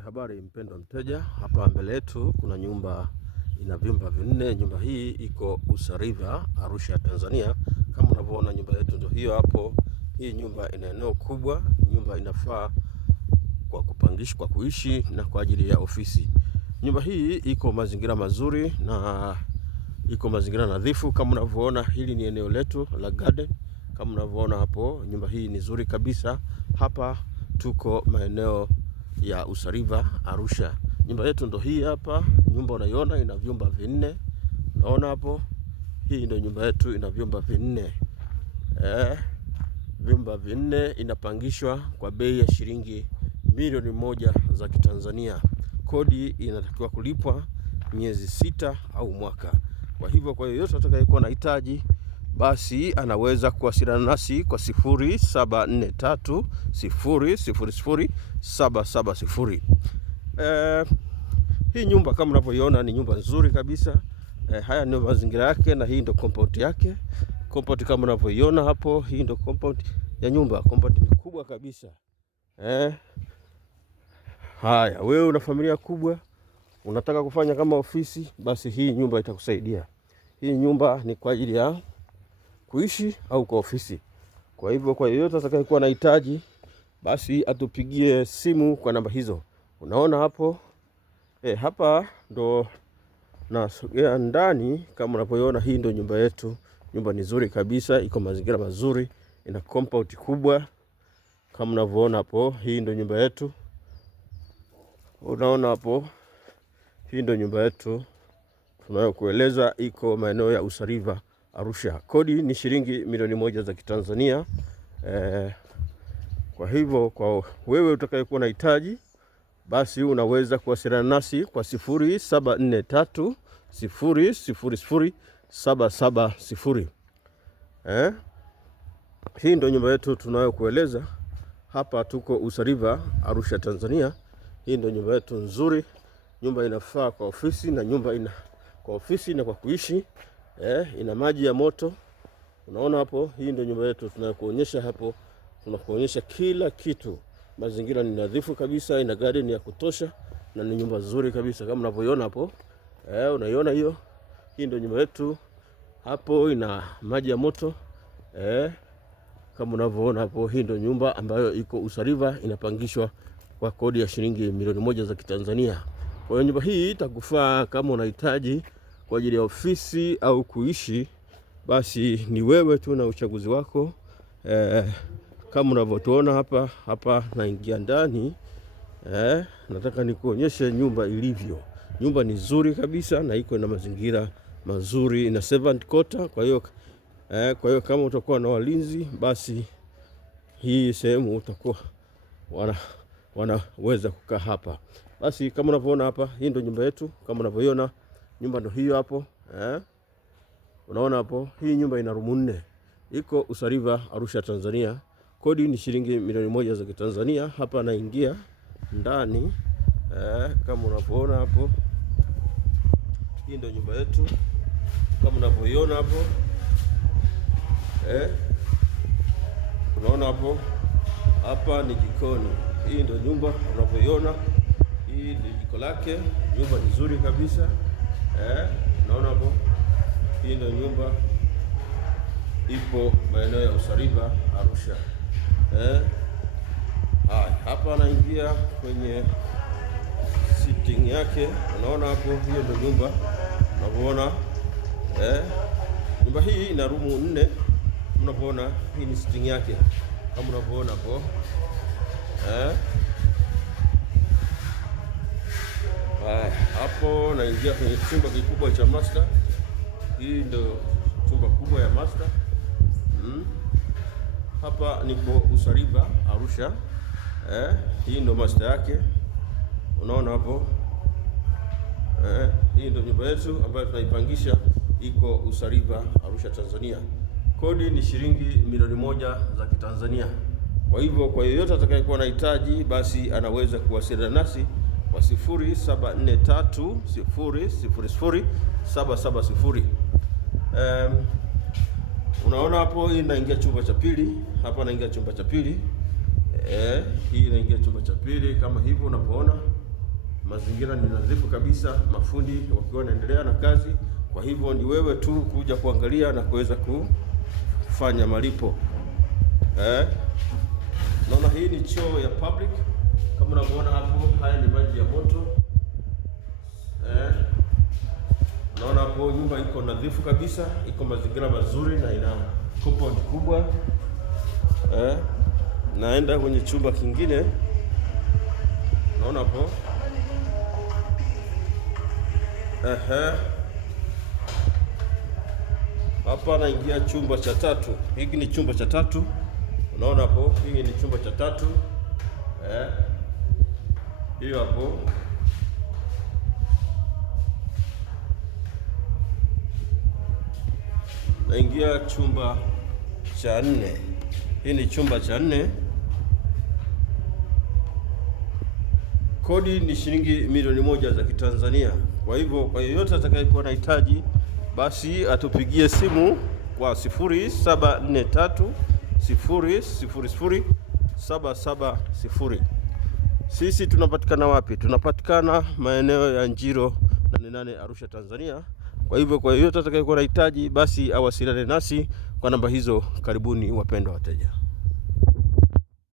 Habari mpendwa mteja, hapa mbele yetu kuna nyumba ina vyumba vinne. Nyumba hii iko Usariva, Arusha, Tanzania. Kama unavyoona nyumba yetu ndio hiyo hapo. Hii nyumba ina eneo kubwa, nyumba inafaa kwa kupangishwa, kwa kuishi na kwa ajili ya ofisi. Nyumba hii iko mazingira mazuri na iko mazingira nadhifu. Kama unavyoona, hili ni eneo letu la garden. Kama unavyoona hapo, nyumba hii ni nzuri kabisa. Hapa tuko maeneo ya Usariva, Arusha. Nyumba yetu ndo hii hapa. Nyumba unaiona ina vyumba vinne. Unaona hapo? Hii ndio nyumba yetu, ina vyumba vinne. Vyumba vinne, inapangishwa kwa bei ya shilingi milioni 1 za Kitanzania. Kodi inatakiwa kulipwa miezi 6 au mwaka. Kwa hivyo kwa yoyote atakayekuwa na hitaji, basi anaweza kuwasiliana nasi kwa 0743 000 770. Hii nyumba kama unavyoiona ni nyumba nzuri kabisa. Haya ndio mazingira yake na hii ndio compound yake. Compound kama unavyoiona hapo, hii ndio compound ya nyumba. Compound ni kubwa kabisa. Haya, wewe una familia kubwa, unataka kufanya kama ofisi, basi hii nyumba itakusaidia. Hii nyumba ni kwa ajili ya kuishi au kwa ofisi. Kwa hivyo kwa yeyote atakayekuwa na hitaji, basi atupigie simu kwa namba hizo. Unaona hapo? Hapa ndo nasogea ndani. Kama unavyoona, hii ndo nyumba yetu. Nyumba ni nzuri kabisa, iko mazingira mazuri, ina compound kubwa. Kama unavyoona hapo, hii ndo nyumba yetu. Unaona hapo? Hii ndo nyumba yetu tunayokueleza, iko maeneo ya Usariva, Arusha. Kodi ni shilingi milioni 1 za Kitanzania. Kwa hivyo kwa wewe utakayekuwa na hitaji, basi unaweza kuwasiliana nasi kwa 0743 000 770. Hii ndio nyumba yetu tunayokueleza. Hapa tuko Usariva, Arusha, Tanzania. Hii ndio nyumba yetu nzuri. Nyumba inafaa kwa ofisi na nyumba ina kwa ofisi na kwa kuishi. Ina maji ya moto. Unaona hapo? Hii ndio nyumba yetu tunayokuonyesha hapo. Tunakuonyesha kila kitu. Mazingira ni nadhifu kabisa, ina garden ya kutosha na ni nyumba nzuri kabisa kama unavyoiona hapo. Unaiona hiyo? Hii ndio nyumba yetu. Hapo ina maji ya moto. Kama unavyoona hapo, hii ndio nyumba ambayo iko Usariva, inapangishwa kwa kodi ya shilingi milioni 1 za Kitanzania. Kwa hiyo nyumba hii itakufaa kama unahitaji kwa ajili ya ofisi au kuishi, basi ni wewe tu na uchaguzi wako. Kama unavyotuona hapa naingia ndani. Nataka nikuonyeshe nyumba ilivyo. Nyumba ni nzuri kabisa na iko na mazingira mazuri, ina servant quarter. Kwa hiyo kama utakuwa na walinzi, basi hii sehemu utakuwa wanaweza kukaa hapa. Basi kama unavyoona hapa, hii ndio nyumba yetu. Kama unavyoiona, nyumba ndio hiyo hapo. Unaona hapo, hii nyumba ina room 4. Iko Usariva, Arusha, Tanzania. Kodi ni shilingi milioni 1 za Kitanzania. Hapa naingia ndani. Kama unavyoona hapo, hii ndio nyumba yetu. Kama unavyoiona hapo, unaona hapo, hapa ni jikoni. Hii ndio nyumba unavyoiona. Hii ndio jiko lake. Nyumba ni nzuri kabisa. Unaona hapo, hii ndio nyumba ipo maeneo ya Usariva, Arusha. Hapa anaingia kwenye sitting yake. Unaona hapo, hiyo ndio nyumba unavyoona. Nyumba hii ina room 4. Unavyoona, hii ni sitting yake kama unavyoona hapo. Hapo naingia kwenye chumba kikubwa cha master. Hii ndio chumba kubwa ya master. Hapa niko Usariva, Arusha. Hii ndio master yake. Unaona hapo. Hii ndio nyumba yetu ambayo tunaipangisha, iko Usariva, Arusha, Tanzania. Kodi ni shilingi milioni 1 za Kitanzania. Kwa hivyo kwa yeyote atakayekuwa na hitaji, basi anaweza kuwasiliana nasi kwa 0743 000 770. Unaona hapo, hii inaingia chumba cha pili. Hapa naingia chumba cha pili. Hii inaingia chumba cha pili kama hivyo unavyoona. mazingira ni nadhifu kabisa, mafundi wakiwa wanaendelea na kazi. Kwa hivyo ni wewe tu kuja kuangalia na kuweza kufanya malipo. Naona hii ni choo ya public kama unavyoona hapo. Haya ni maji ya moto. Naona hapo nyumba iko nadhifu kabisa, iko mazingira mazuri na ina compound kubwa. Naenda kwenye chumba kingine. Naona hapo hapa naingia chumba cha tatu. Hiki ni chumba cha tatu. Unaona hapo, hiki ni chumba cha tatu. Hiyo hapo. Naingia chumba cha nne. Hii ni chumba cha nne. Kodi ni shilingi milioni 1 za Kitanzania. Kwa hivyo kwa yeyote atakayekuwa na hitaji, basi atupigie simu kwa 0743 000 770. Sisi tunapatikana wapi? Tunapatikana maeneo ya Njiro 88 Arusha, Tanzania. Kwa hivyo kwa yeyote atakayekuwa na hitaji, basi awasiliane nasi kwa namba hizo. Karibuni wapendwa wateja.